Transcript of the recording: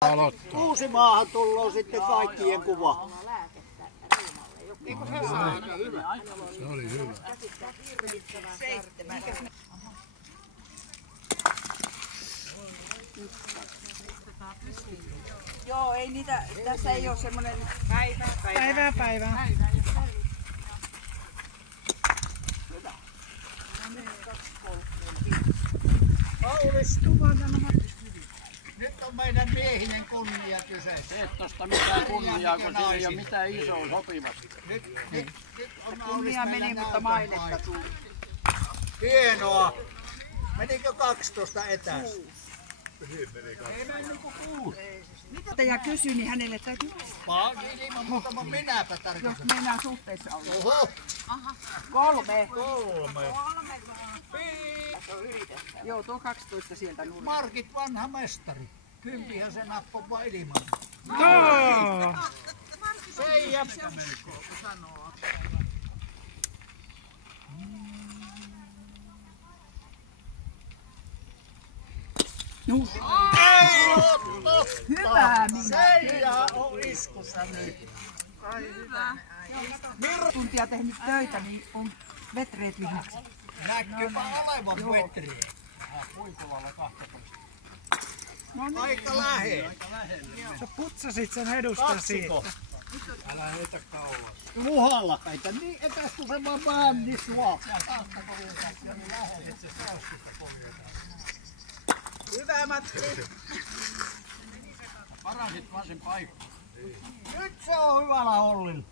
Aloittaa. Uusimaahan tullaan sitten kaikkien kuva. Se oli hyvä. Joo, ei niitä, tässä ei ole semmonen Päivää. Aulis, nyt on meidän miehinen kunnia kyseessä. Et tosta mitään kunniaa, kun siinä ei ole mitään isoa sopimasta. Nyt on kunnia meni, mutta mainetta tuli. Hienoa. Menikö 12 etäs? Ja kysyin, niin hänelle täytyy Ilman muuta minäpä jos tarkoitan. meinaa suhteessa olla. Oho, 3. 3. Joo, tuo 12 sieltä nurkasta. Markit vanha mestari. Kympihän se nappoi vaan ilman. Joo. Seija. Ei oo totta. Hyvä minä. Seija on iskussa nyt. Tuntia tehnyt töitä, niin on vetreet lihakset. Näkypä olevan vetri. Aika lähellä. Sä putsasit sen edusta siitä. Älä heitä kauas. Muhalla päitä, niin etäs kun se vaan vähän niin suo. Hyvä Matti. Parasit vaan sen paikkaan. Nyt se on hyvällä Ollilla.